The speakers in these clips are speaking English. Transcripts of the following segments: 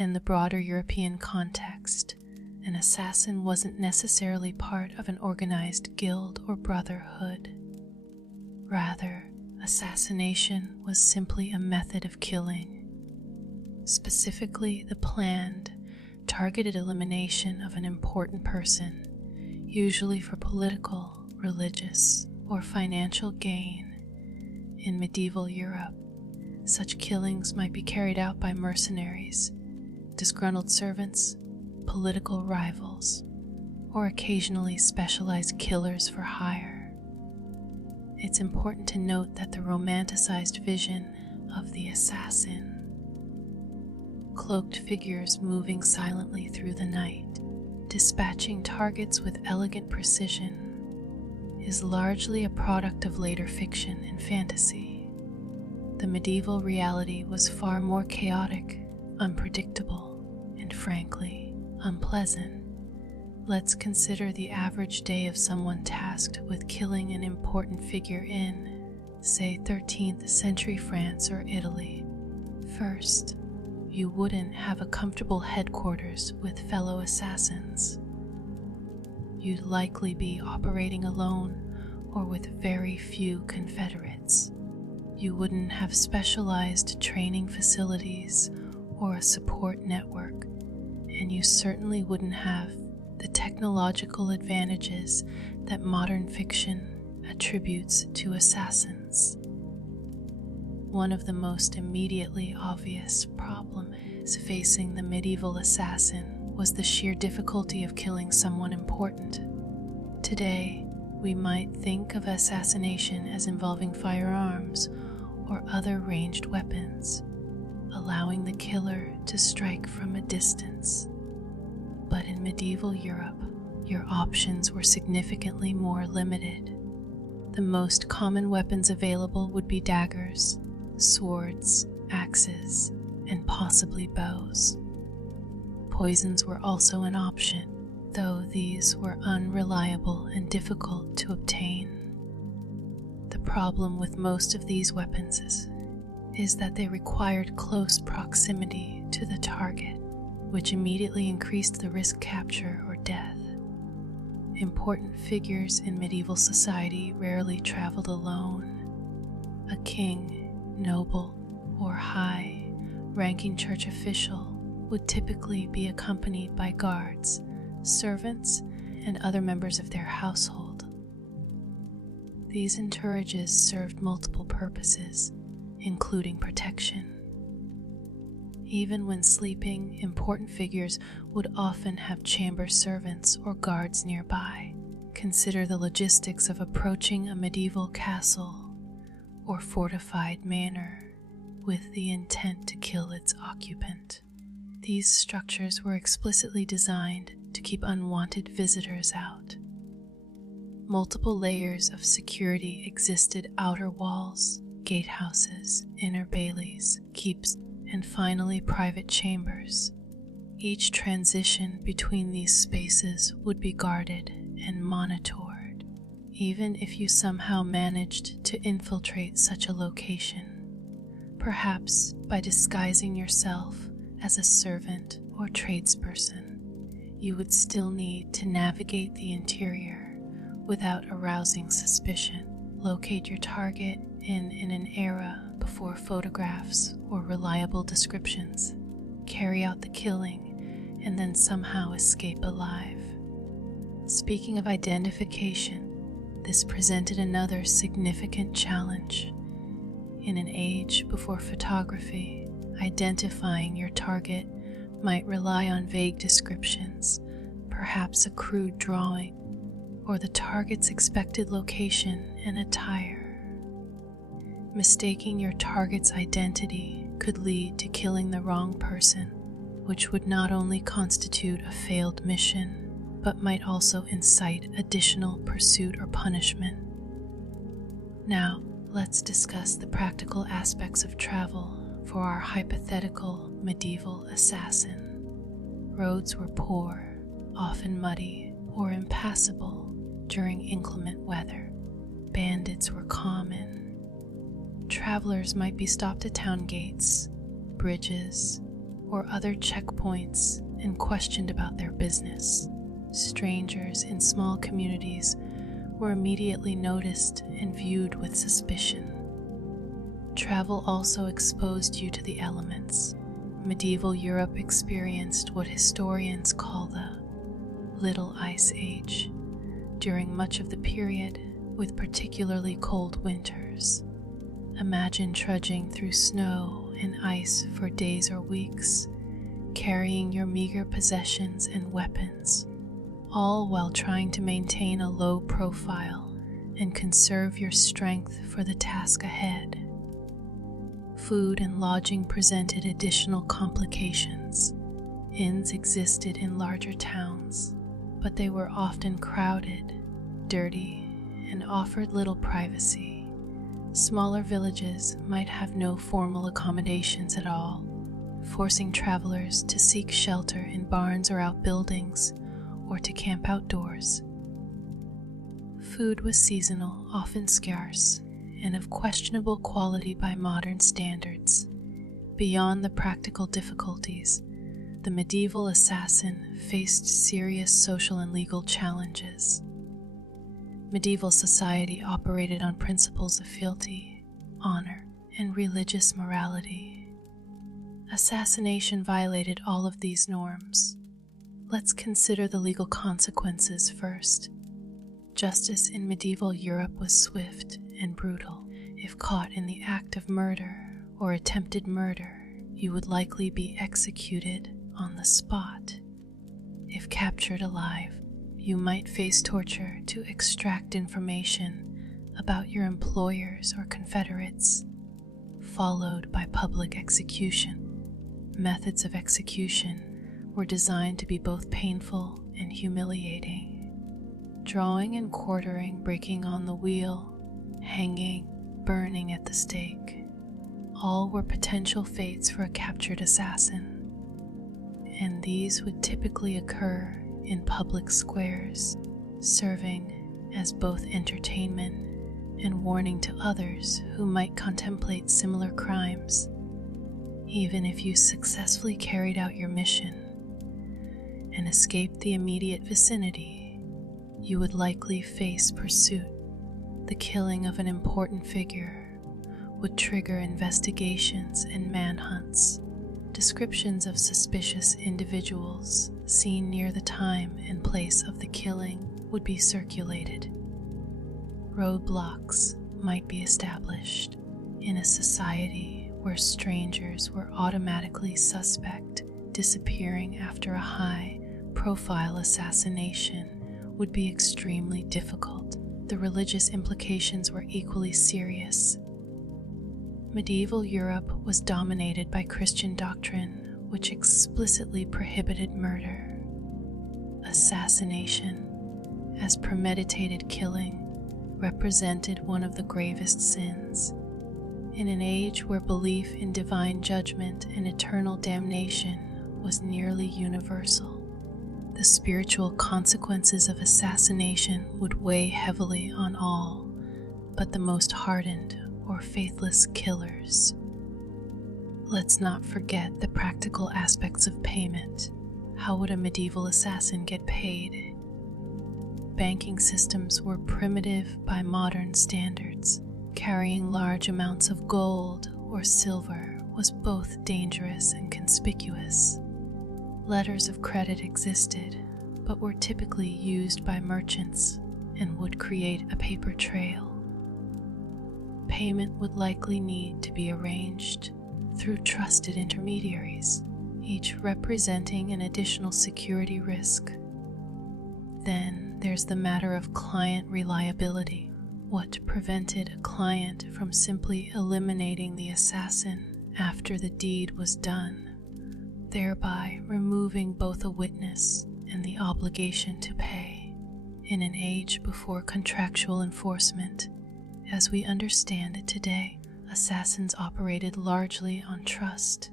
In the broader European context, an assassin wasn't necessarily part of an organized guild or brotherhood. Rather, assassination was simply a method of killing, specifically the planned, targeted elimination of an important person, usually for political, religious, or financial gain. In medieval Europe, such killings might be carried out by mercenaries, disgruntled servants, political rivals, or occasionally specialized killers for hire. It's important to note that the romanticized vision of the assassin, cloaked figures moving silently through the night, dispatching targets with elegant precision, is largely a product of later fiction and fantasy. The medieval reality was far more chaotic, unpredictable, and frankly, unpleasant. Let's consider the average day of someone tasked with killing an important figure in, say, 13th century France or Italy. First, you wouldn't have a comfortable headquarters with fellow assassins. You'd likely be operating alone or with very few confederates. You wouldn't have specialized training facilities or a support network, and you certainly wouldn't have the technological advantages that modern fiction attributes to assassins. One of the most immediately obvious problems facing the medieval assassin was the sheer difficulty of killing someone important. Today, we might think of assassination as involving firearms or other ranged weapons, allowing the killer to strike from a distance. But in medieval Europe, your options were significantly more limited. The most common weapons available would be daggers, swords, axes, and possibly bows. Poisons were also an option, though these were unreliable and difficult to obtain. The problem with most of these weapons is that they required close proximity to the target, which immediately increased the risk capture or death. Important figures in medieval society rarely traveled alone. A king, noble, or high-ranking church official would typically be accompanied by guards, servants, and other members of their household. These entourages served multiple purposes, including protection. Even when sleeping, important figures would often have chamber servants or guards nearby. Consider the logistics of approaching a medieval castle or fortified manor with the intent to kill its occupant. These structures were explicitly designed to keep unwanted visitors out. Multiple layers of security existed: outer walls, gatehouses, inner bailies, keeps, and finally private chambers. Each transition between these spaces would be guarded and monitored, even if you somehow managed to infiltrate such a location, perhaps by disguising yourself as a servant or tradesperson. You would still need to navigate the interior without arousing suspicion. Locate your target in an era before photographs or reliable descriptions. Carry out the killing and then somehow escape alive. Speaking of identification, this presented another significant challenge. In an age before photography, identifying your target might rely on vague descriptions, perhaps a crude drawing, or the target's expected location and attire. Mistaking your target's identity could lead to killing the wrong person, which would not only constitute a failed mission, but might also incite additional pursuit or punishment. Now, let's discuss the practical aspects of travel for our hypothetical medieval assassin. Roads were poor, often muddy or impassable during inclement weather. Bandits were common. Travelers might be stopped at town gates, bridges, or other checkpoints and questioned about their business. Strangers in small communities were immediately noticed and viewed with suspicion. Travel also exposed you to the elements. Medieval Europe experienced what historians call the Little Ice Age during much of the period, with particularly cold winters. Imagine trudging through snow and ice for days or weeks, carrying your meager possessions and weapons, all while trying to maintain a low profile and conserve your strength for the task ahead. Food and lodging presented additional complications. Inns existed in larger towns, but they were often crowded, dirty, and offered little privacy. Smaller villages might have no formal accommodations at all, forcing travelers to seek shelter in barns or outbuildings, or to camp outdoors. Food was seasonal, often scarce, and of questionable quality by modern standards. Beyond the practical difficulties, the medieval assassin faced serious social and legal challenges. Medieval society operated on principles of fealty, honor, and religious morality. Assassination violated all of these norms. Let's consider the legal consequences first. Justice in medieval Europe was swift and brutal. If caught in the act of murder or attempted murder, you would likely be executed on the spot. If captured alive, you might face torture to extract information about your employers or confederates, followed by public execution. Methods of execution were designed to be both painful and humiliating. Drawing and quartering, breaking on the wheel, hanging, burning at the stake, all were potential fates for a captured assassin, and these would typically occur in public squares, serving as both entertainment and warning to others who might contemplate similar crimes. Even if you successfully carried out your mission and escaped the immediate vicinity, you would likely face pursuit. The killing of an important figure would trigger investigations and manhunts. Descriptions of suspicious individuals seen near the time and place of the killing would be circulated. Roadblocks might be established. In a society where strangers were automatically suspect, disappearing after a high-profile assassination would be extremely difficult. The religious implications were equally serious. Medieval Europe was dominated by Christian doctrine, which explicitly prohibited murder. Assassination, as premeditated killing, represented one of the gravest sins. In an age where belief in divine judgment and eternal damnation was nearly universal, the spiritual consequences of assassination would weigh heavily on all but the most hardened or faithless killers. Let's not forget the practical aspects of payment. How would a medieval assassin get paid? Banking systems were primitive by modern standards. Carrying large amounts of gold or silver was both dangerous and conspicuous. Letters of credit existed, but were typically used by merchants and would create a paper trail. Payment would likely need to be arranged through trusted intermediaries, each representing an additional security risk. Then there's the matter of client reliability. What prevented a client from simply eliminating the assassin after the deed was done, thereby removing both a witness and the obligation to pay? In an age before contractual enforcement, as we understand it today, assassins operated largely on trust,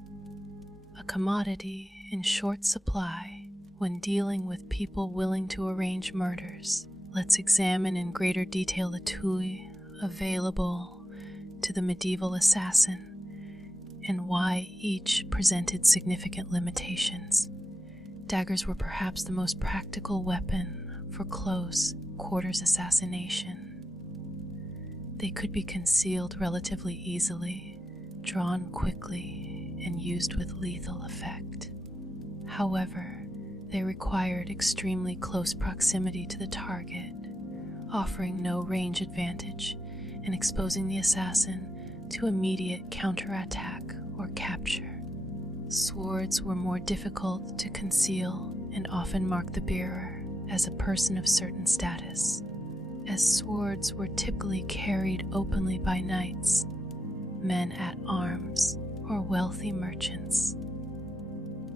a commodity in short supply when dealing with people willing to arrange murders. Let's examine in greater detail the tools available to the medieval assassin and why each presented significant limitations. Daggers were perhaps the most practical weapon for close quarters assassination. They could be concealed relatively easily, drawn quickly, and used with lethal effect. However, they required extremely close proximity to the target, offering no range advantage and exposing the assassin to immediate counterattack or capture. Swords were more difficult to conceal and often marked the bearer as a person of certain status, as swords were typically carried openly by knights, men at arms, or wealthy merchants.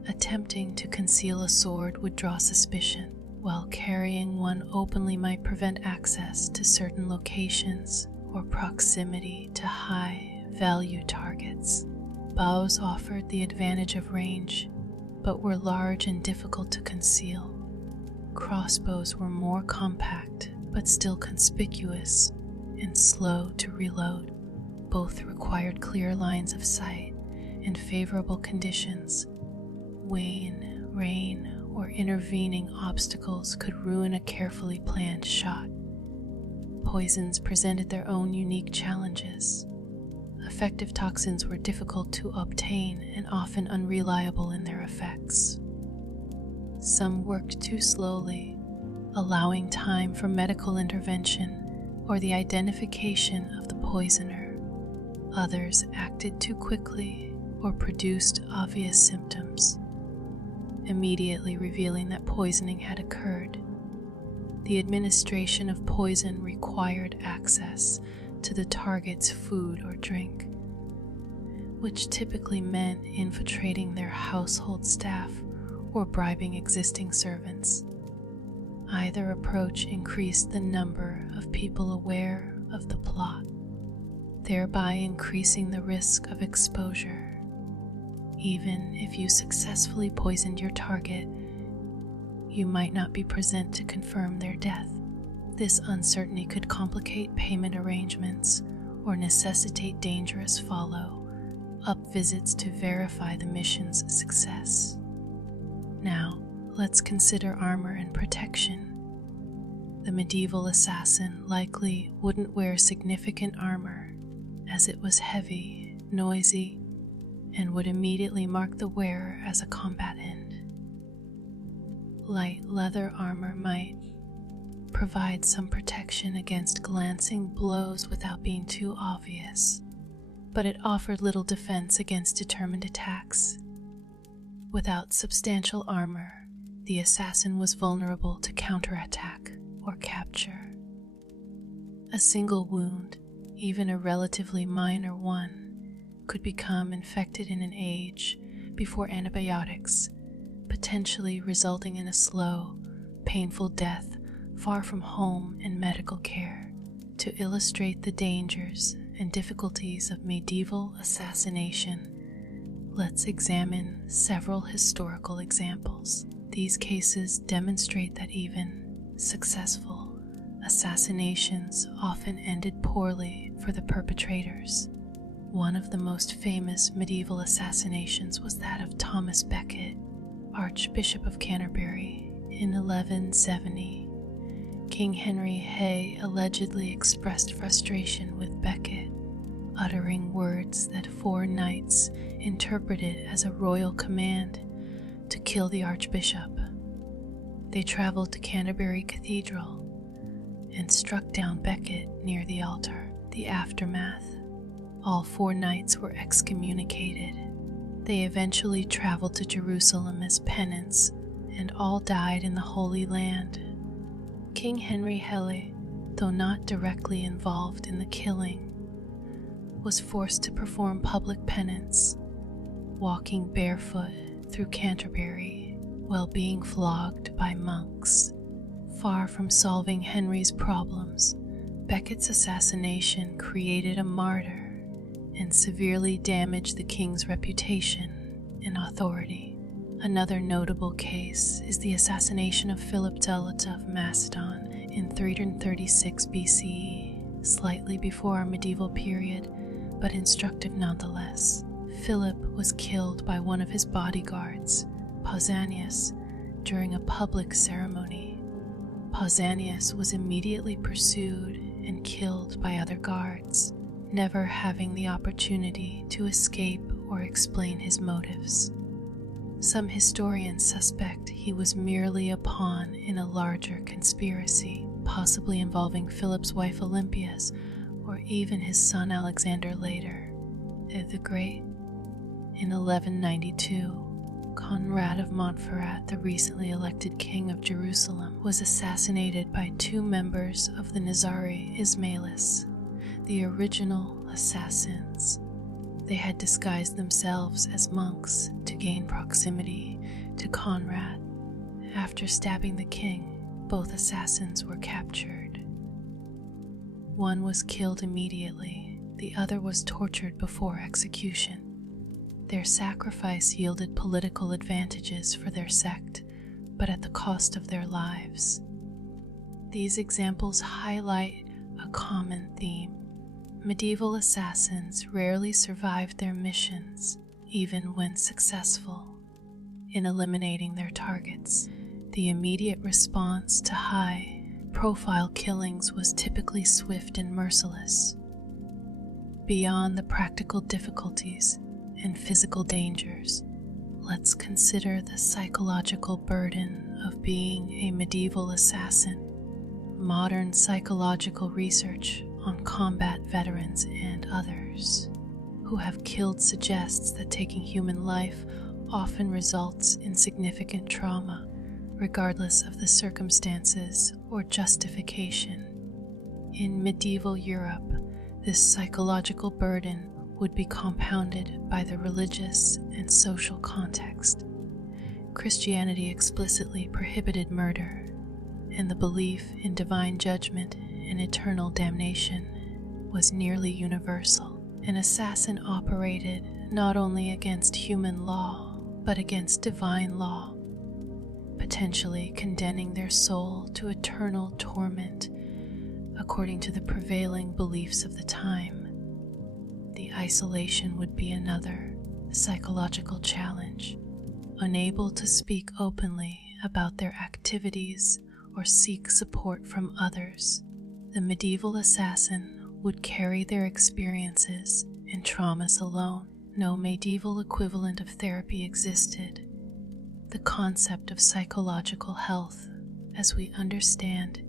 Attempting to conceal a sword would draw suspicion, while carrying one openly might prevent access to certain locations or proximity to high-value targets. Bows offered the advantage of range, but were large and difficult to conceal. Crossbows were more compact, but still conspicuous and slow to reload. Both required clear lines of sight and favorable conditions. Wind, rain, or intervening obstacles could ruin a carefully planned shot. Poisons presented their own unique challenges. Effective toxins were difficult to obtain and often unreliable in their effects. Some worked too slowly, allowing time for medical intervention or the identification of the poisoner. Others acted too quickly or produced obvious symptoms, immediately revealing that poisoning had occurred. The administration of poison required access to the target's food or drink, which typically meant infiltrating their household staff or bribing existing servants. Either approach increased the number of people aware of the plot, thereby increasing the risk of exposure. Even if you successfully poisoned your target, you might not be present to confirm their death. This uncertainty could complicate payment arrangements or necessitate dangerous follow-up visits to verify the mission's success. Now, let's consider armor and protection. The medieval assassin likely wouldn't wear significant armor, as it was heavy, noisy, and would immediately mark the wearer as a combatant. Light leather armor might provide some protection against glancing blows without being too obvious, but it offered little defense against determined attacks. Without substantial armor, the assassin was vulnerable to counterattack or capture. A single wound, even a relatively minor one, could become infected in an age before antibiotics, potentially resulting in a slow, painful death far from home and medical care. To illustrate the dangers and difficulties of medieval assassination, let's examine several historical examples. These cases demonstrate that even successful assassinations often ended poorly for the perpetrators. One of the most famous medieval assassinations was that of Thomas Becket, Archbishop of Canterbury, in 1170. King Henry Hay allegedly expressed frustration with Becket, uttering words that 4 knights interpreted as a royal command to kill the archbishop. They traveled to Canterbury Cathedral and struck down Becket near the altar. The aftermath: all 4 knights were excommunicated. They eventually traveled to Jerusalem as penance, and all died in the Holy Land. King Henry Hay, though not directly involved in the killing, was forced to perform public penance, walking barefoot through Canterbury while being flogged by monks. Far from solving Henry's problems, Becket's assassination created a martyr and severely damaged the king's reputation and authority. Another notable case is the assassination of Philip Zealot of Macedon in 336 BCE, slightly before our medieval period, but instructive nonetheless. Philip was killed by one of his bodyguards, Pausanias, during a public ceremony. Pausanias was immediately pursued and killed by other guards, never having the opportunity to escape or explain his motives. Some historians suspect he was merely a pawn in a larger conspiracy, possibly involving Philip's wife Olympias or even his son Alexander later, the Great. In 1192, Conrad of Montferrat, the recently elected king of Jerusalem, was assassinated by two members of the Nizari Ismailis, the original assassins. They had disguised themselves as monks to gain proximity to Conrad. After stabbing the king, both assassins were captured. One was killed immediately, the other was tortured before execution. Their sacrifice yielded political advantages for their sect, but at the cost of their lives. These examples highlight a common theme. Medieval assassins rarely survived their missions, even when successful. In eliminating their targets, the immediate response to high-profile killings was typically swift and merciless. Beyond the practical difficulties and physical dangers, let's consider the psychological burden of being a medieval assassin. Modern psychological research on combat veterans and others who have killed suggests that taking human life often results in significant trauma, regardless of the circumstances or justification. In medieval Europe, this psychological burden would be compounded by the religious and social context. Christianity explicitly prohibited murder, and the belief in divine judgment and eternal damnation was nearly universal. An assassin operated not only against human law, but against divine law, potentially condemning their soul to eternal torment according to the prevailing beliefs of the time. The isolation would be another psychological challenge. Unable to speak openly about their activities or seek support from others, the medieval assassin would carry their experiences and traumas alone. No medieval equivalent of therapy existed. The concept of psychological health, as we understand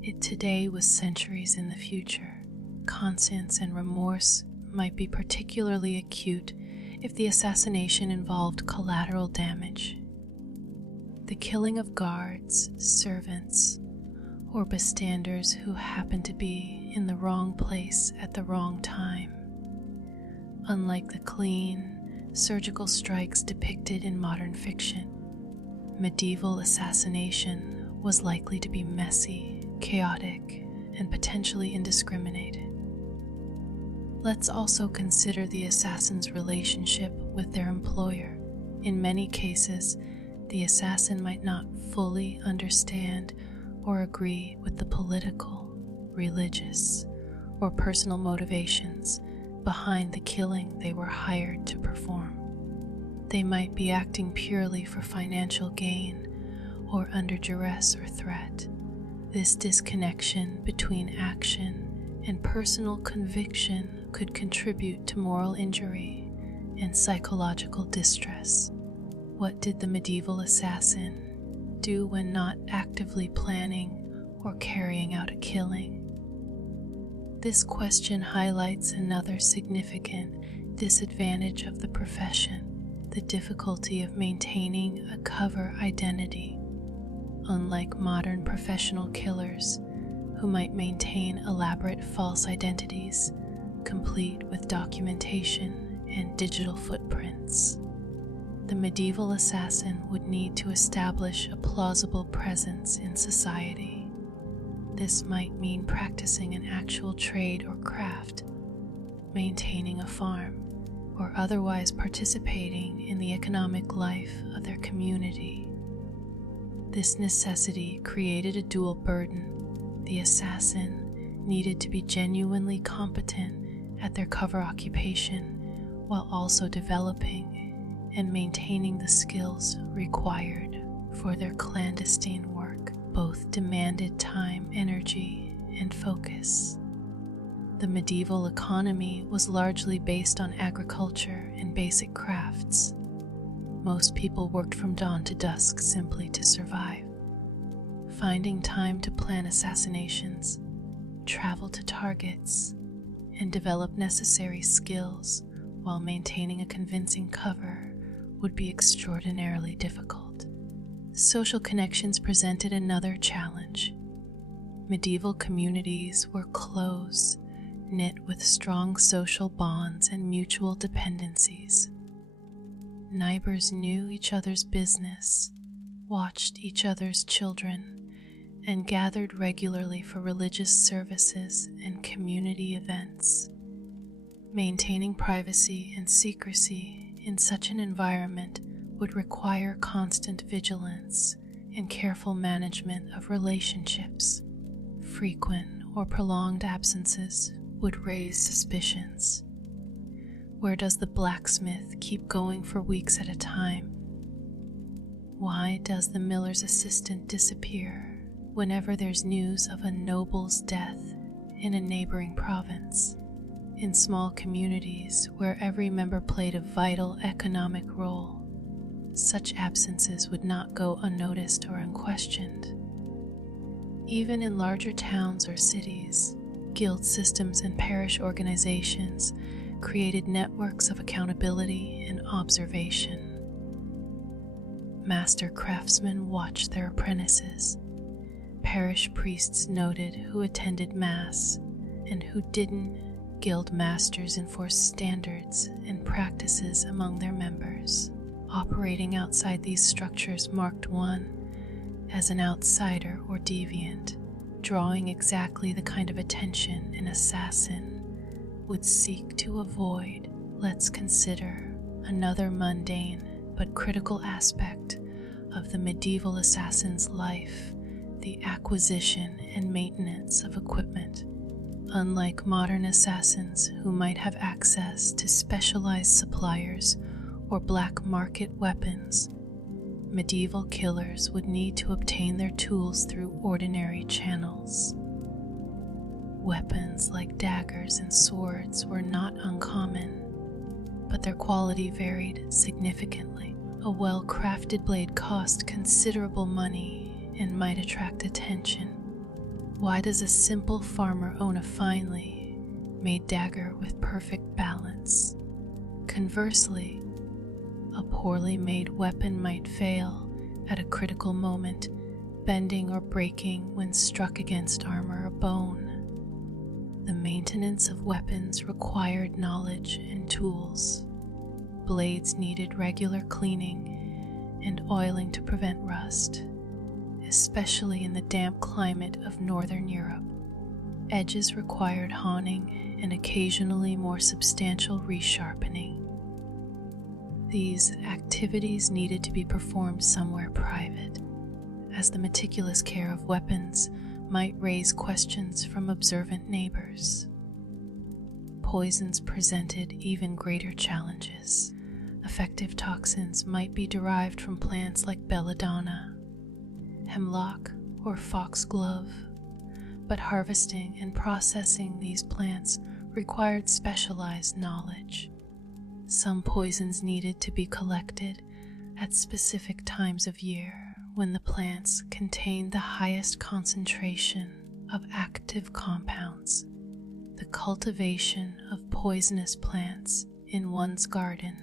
it today, was centuries in the future. Conscience and remorse might be particularly acute if the assassination involved collateral damage. The killing of guards, servants, or bystanders who happened to be in the wrong place at the wrong time. Unlike the clean, surgical strikes depicted in modern fiction, medieval assassination was likely to be messy, chaotic, and potentially indiscriminate. Let's also consider the assassin's relationship with their employer. In many cases, the assassin might not fully understand or agree with the political, religious, or personal motivations behind the killing they were hired to perform. They might be acting purely for financial gain or under duress or threat. This disconnection between action and personal conviction could contribute to moral injury and psychological distress. What did the medieval assassin do when not actively planning or carrying out a killing? This question highlights another significant disadvantage of the profession: the difficulty of maintaining a cover identity. Unlike modern professional killers, who might maintain elaborate false identities, complete with documentation and digital footprints, the medieval assassin would need to establish a plausible presence in society. This might mean practicing an actual trade or craft, maintaining a farm, or otherwise participating in the economic life of their community. This necessity created a dual burden. The assassin needed to be genuinely competent at their cover occupation, while also developing and maintaining the skills required for their clandestine work. Both demanded time, energy, and focus. The medieval economy was largely based on agriculture and basic crafts. Most people worked from dawn to dusk simply to survive. Finding time to plan assassinations, travel to targets, and develop necessary skills while maintaining a convincing cover would be extraordinarily difficult. Social connections presented another challenge. Medieval communities were close, knit with strong social bonds and mutual dependencies. Neighbors knew each other's business, watched each other's children, and gathered regularly for religious services and community events. Maintaining privacy and secrecy in such an environment would require constant vigilance and careful management of relationships. Frequent or prolonged absences would raise suspicions. Where does the blacksmith keep going for weeks at a time? Why does the miller's assistant disappear whenever there's news of a noble's death in a neighboring province? In small communities where every member played a vital economic role, such absences would not go unnoticed or unquestioned. Even in larger towns or cities, guild systems and parish organizations created networks of accountability and observation. Master craftsmen watched their apprentices. Parish priests noted who attended Mass and who didn't. Guild masters enforced standards and practices among their members. Operating outside these structures marked one as an outsider or deviant, drawing exactly the kind of attention an assassin would seek to avoid. Let's consider another mundane but critical aspect of the medieval assassin's life: the acquisition and maintenance of equipment. Unlike modern assassins who might have access to specialized suppliers or black market weapons, medieval killers would need to obtain their tools through ordinary channels. Weapons like daggers and swords were not uncommon, but their quality varied significantly. A well-crafted blade cost considerable money and might attract attention. Why does a simple farmer own a finely made dagger with perfect balance? Conversely, a poorly made weapon might fail at a critical moment, bending or breaking when struck against armor or bone. The maintenance of weapons required knowledge and tools. Blades needed regular cleaning and oiling to prevent rust, especially in the damp climate of Northern Europe. Edges required honing and occasionally more substantial resharpening. These activities needed to be performed somewhere private, as the meticulous care of weapons might raise questions from observant neighbors. Poisons presented even greater challenges. Effective toxins might be derived from plants like belladonna, hemlock, or foxglove, but harvesting and processing these plants required specialized knowledge. Some poisons needed to be collected at specific times of year when the plants contained the highest concentration of active compounds. The cultivation of poisonous plants in one's garden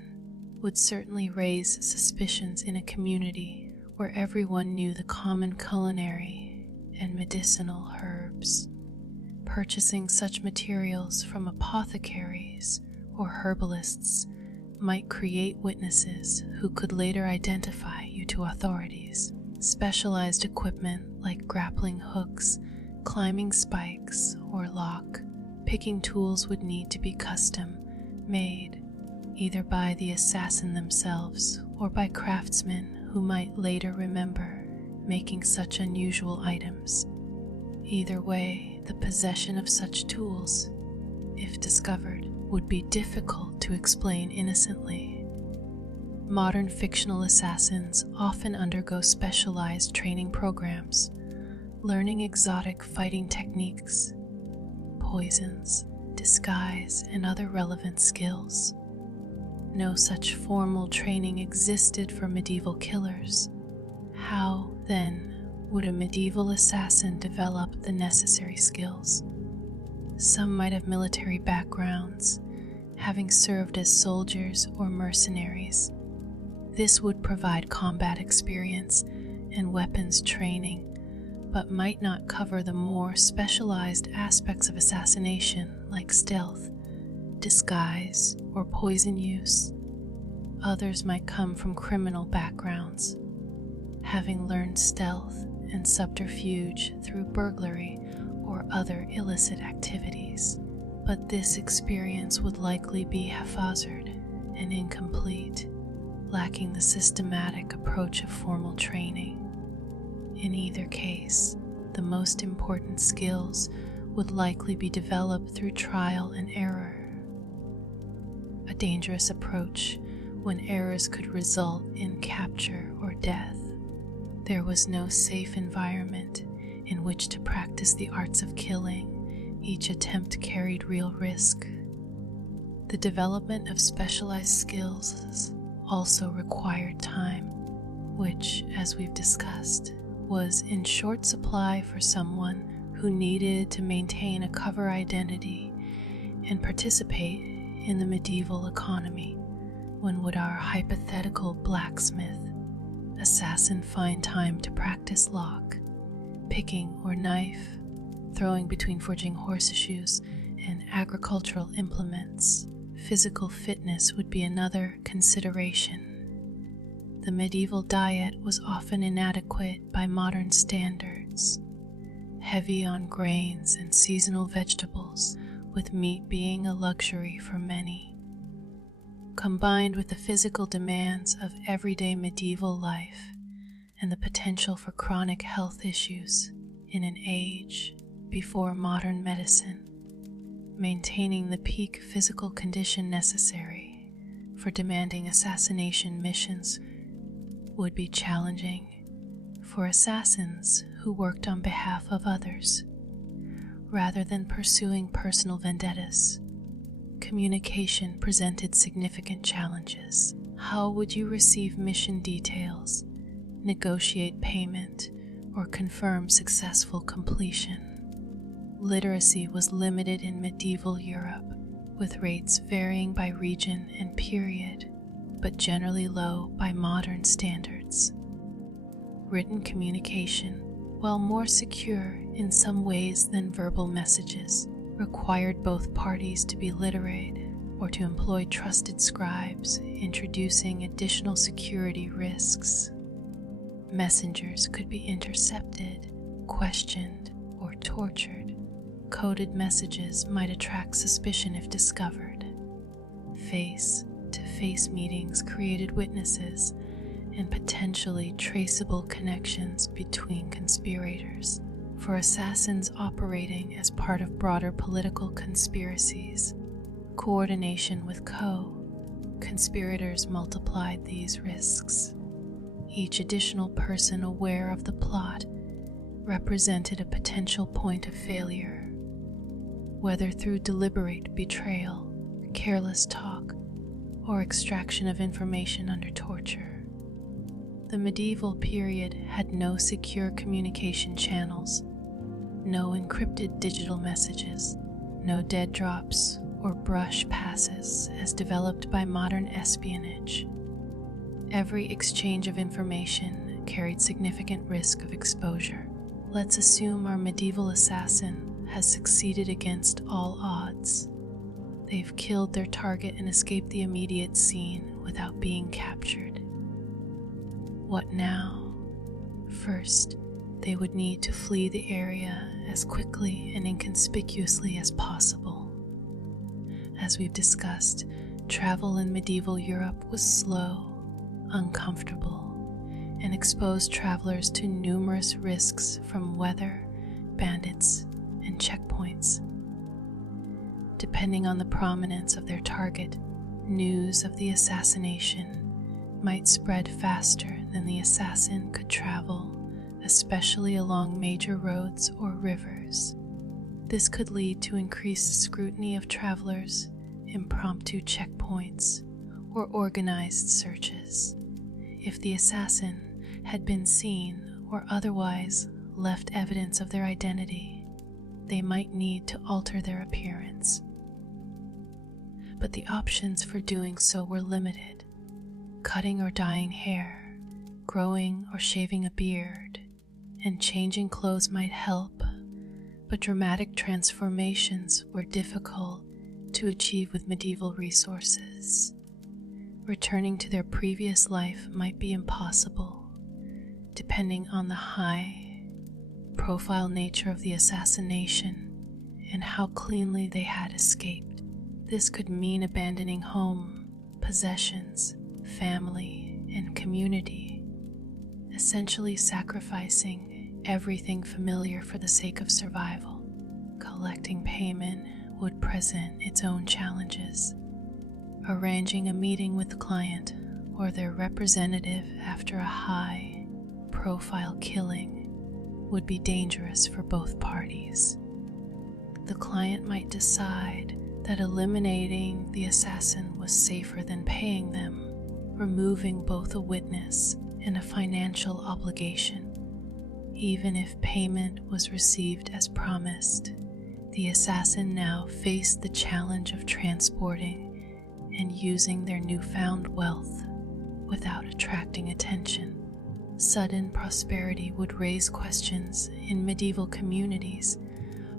would certainly raise suspicions in a community where everyone knew the common culinary and medicinal herbs. Purchasing such materials from apothecaries or herbalists might create witnesses who could later identify you to authorities. Specialized equipment like grappling hooks, climbing spikes, or lock picking tools would need to be custom made, either by the assassin themselves or by craftsmen who might later remember making such unusual items. Either way, the possession of such tools, if discovered, would be difficult to explain innocently. Modern fictional assassins often undergo specialized training programs, learning exotic fighting techniques, poisons, disguise, and other relevant skills. No such formal training existed for medieval killers. How, then, would a medieval assassin develop the necessary skills? Some might have military backgrounds, having served as soldiers or mercenaries. This would provide combat experience and weapons training, but might not cover the more specialized aspects of assassination like stealth, disguise, or poison use. Others might come from criminal backgrounds, having learned stealth and subterfuge through burglary or other illicit activities. But this experience would likely be haphazard and incomplete, lacking the systematic approach of formal training. In either case, the most important skills would likely be developed through trial and error. A dangerous approach when errors could result in capture or death. There was no safe environment in which to practice the arts of killing. Each attempt carried real risk. The development of specialized skills also required time, which, as we've discussed, was in short supply for someone who needed to maintain a cover identity and participate in the medieval economy. When would our hypothetical blacksmith assassin find time to practice lock, picking or knife, throwing between forging horseshoes and agricultural implements? Physical fitness would be another consideration. The medieval diet was often inadequate by modern standards, heavy on grains and seasonal vegetables, with meat being a luxury for many. Combined with the physical demands of everyday medieval life and the potential for chronic health issues in an age before modern medicine, maintaining the peak physical condition necessary for demanding assassination missions would be challenging for assassins who worked on behalf of others. Rather than pursuing personal vendettas, communication presented significant challenges. How would you receive mission details, negotiate payment, or confirm successful completion? Literacy was limited in medieval Europe, with rates varying by region and period, but generally low by modern standards. Written communication, while more secure in some ways than verbal messages, required both parties to be literate or to employ trusted scribes, introducing additional security risks. Messengers could be intercepted, questioned, or tortured. Coded messages might attract suspicion if discovered. Face-to-face meetings created witnesses and potentially traceable connections between conspirators. For assassins operating as part of broader political conspiracies, coordination with co-conspirators multiplied these risks. Each additional person aware of the plot represented a potential point of failure, whether through deliberate betrayal, careless talk, or extraction of information under torture. The medieval period had no secure communication channels, no encrypted digital messages, no dead drops or brush passes as developed by modern espionage. Every exchange of information carried significant risk of exposure. Let's assume our medieval assassin has succeeded against all odds. They've killed their target and escaped the immediate scene without being captured. What now? First, they would need to flee the area as quickly and inconspicuously as possible. As we've discussed, travel in medieval Europe was slow, uncomfortable, and exposed travelers to numerous risks from weather, bandits, and checkpoints. Depending on the prominence of their target, news of the assassination might spread faster than the assassin could travel, especially along major roads or rivers. This could lead to increased scrutiny of travelers, impromptu checkpoints, or organized searches. If the assassin had been seen or otherwise left evidence of their identity, they might need to alter their appearance. But the options for doing so were limited. Cutting or dyeing hair, growing or shaving a beard, and changing clothes might help, but dramatic transformations were difficult to achieve with medieval resources. Returning to their previous life might be impossible, depending on the high-profile nature of the assassination and how cleanly they had escaped. This could mean abandoning home, possessions, family, and community, essentially sacrificing everything familiar for the sake of survival. Collecting payment would present its own challenges. Arranging a meeting with the client or their representative after a high-profile killing would be dangerous for both parties. The client might decide that eliminating the assassin was safer than paying them, removing both a witness and a financial obligation. Even if payment was received as promised, the assassin now faced the challenge of transporting and using their newfound wealth without attracting attention. Sudden prosperity would raise questions in medieval communities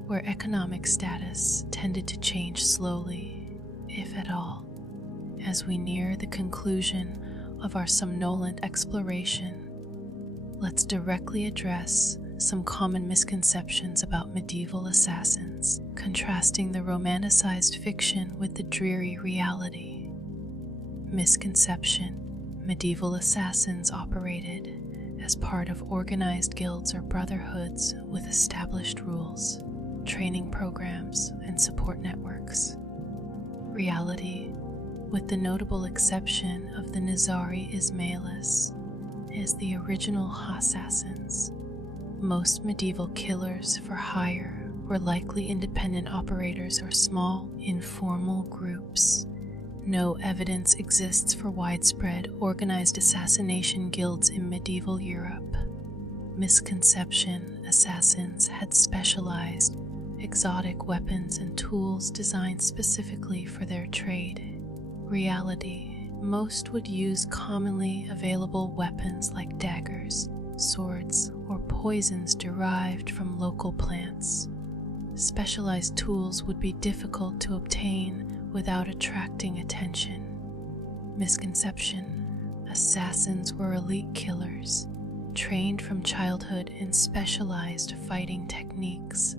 where economic status tended to change slowly, if at all. As we near the conclusion of our somnolent exploration, let's directly address some common misconceptions about medieval assassins, contrasting the romanticized fiction with the dreary reality. Misconception: medieval assassins operated as part of organized guilds or brotherhoods with established rules, training programs, and support networks. Reality, with the notable exception of the Nizari Ismailis, is the original assassins. Most medieval killers for hire were likely independent operators or small, informal groups. No evidence exists for widespread organized assassination guilds in medieval Europe. Misconception: assassins had specialized, exotic weapons and tools designed specifically for their trade. Reality: most would use commonly available weapons like daggers, swords, or poisons derived from local plants. Specialized tools would be difficult to obtain without attracting attention. Misconception: assassins were elite killers, trained from childhood in specialized fighting techniques.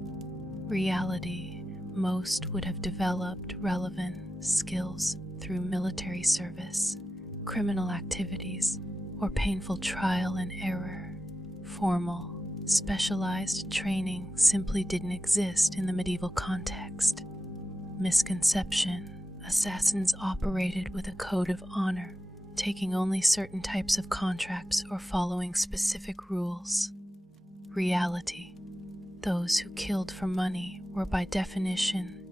Reality: most would have developed relevant skills through military service, criminal activities, or painful trial and error. Formal, specialized training simply didn't exist in the medieval context. Misconception: assassins operated with a code of honor, taking only certain types of contracts or following specific rules. Reality: those who killed for money were by definition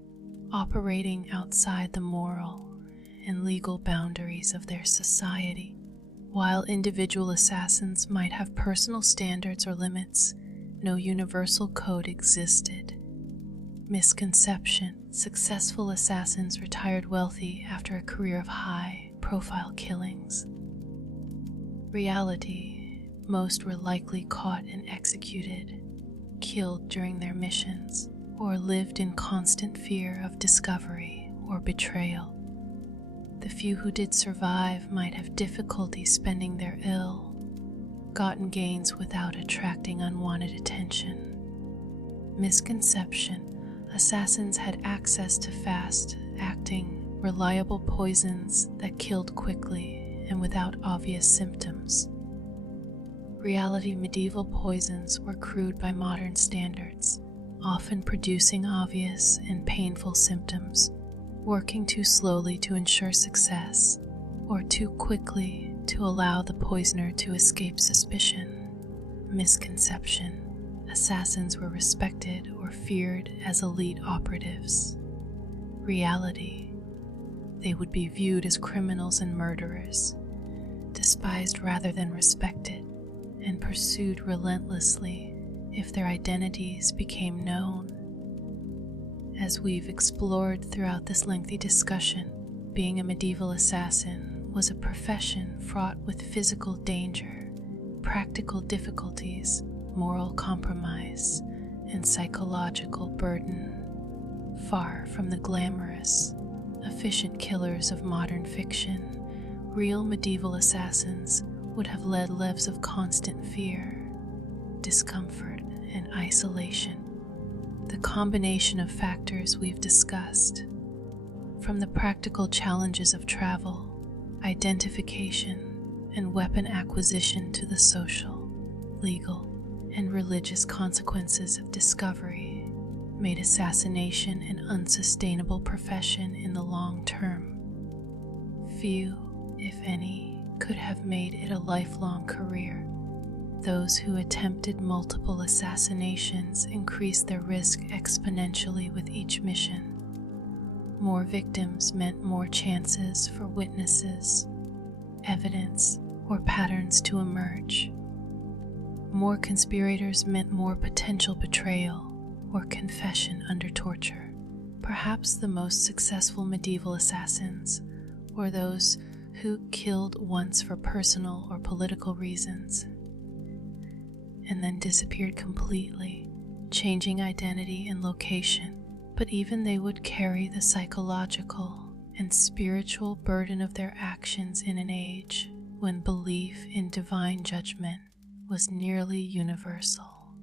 operating outside the moral and legal boundaries of their society. While individual assassins might have personal standards or limits, no universal code existed. Misconception: successful assassins retired wealthy after a career of high-profile killings. Reality: most were likely caught and executed, killed during their missions, or lived in constant fear of discovery or betrayal. The few who did survive might have difficulty spending their ill-gotten gains without attracting unwanted attention. Misconception: assassins had access to fast-acting, reliable poisons that killed quickly and without obvious symptoms. Reality: medieval poisons were crude by modern standards, often producing obvious and painful symptoms, working too slowly to ensure success, or too quickly to allow the poisoner to escape suspicion. Misconception: assassins were respected or feared as elite operatives. Reality: they would be viewed as criminals and murderers, despised rather than respected, and pursued relentlessly if their identities became known. As we've explored throughout this lengthy discussion, being a medieval assassin was a profession fraught with physical danger, practical difficulties, moral compromise, and psychological burden. Far from the glamorous, efficient killers of modern fiction, real medieval assassins would have led lives of constant fear, discomfort, and isolation. The combination of factors we've discussed, from the practical challenges of travel, identification, and weapon acquisition to the social, legal, and religious consequences of discovery, made assassination an unsustainable profession in the long term. Few, if any, could have made it a lifelong career. Those who attempted multiple assassinations increased their risk exponentially with each mission. More victims meant more chances for witnesses, evidence, or patterns to emerge. More conspirators meant more potential betrayal or confession under torture. Perhaps the most successful medieval assassins were those who killed once for personal or political reasons and then disappeared completely, changing identity and location. But even they would carry the psychological and spiritual burden of their actions in an age when belief in divine judgment was nearly universal.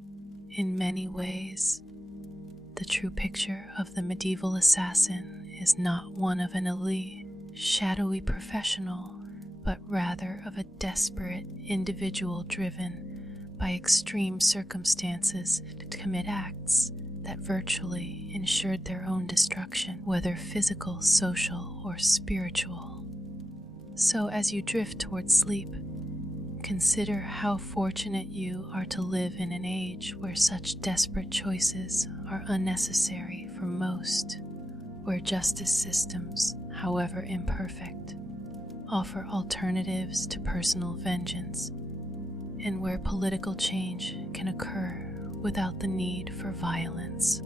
In many ways, the true picture of the medieval assassin is not one of an elite, shadowy professional, but rather of a desperate individual driven by extreme circumstances to commit acts that virtually ensured their own destruction, whether physical, social, or spiritual. So as you drift towards sleep, consider how fortunate you are to live in an age where such desperate choices are unnecessary for most, where justice systems, however imperfect, offer alternatives to personal vengeance, and where political change can occur without the need for violence.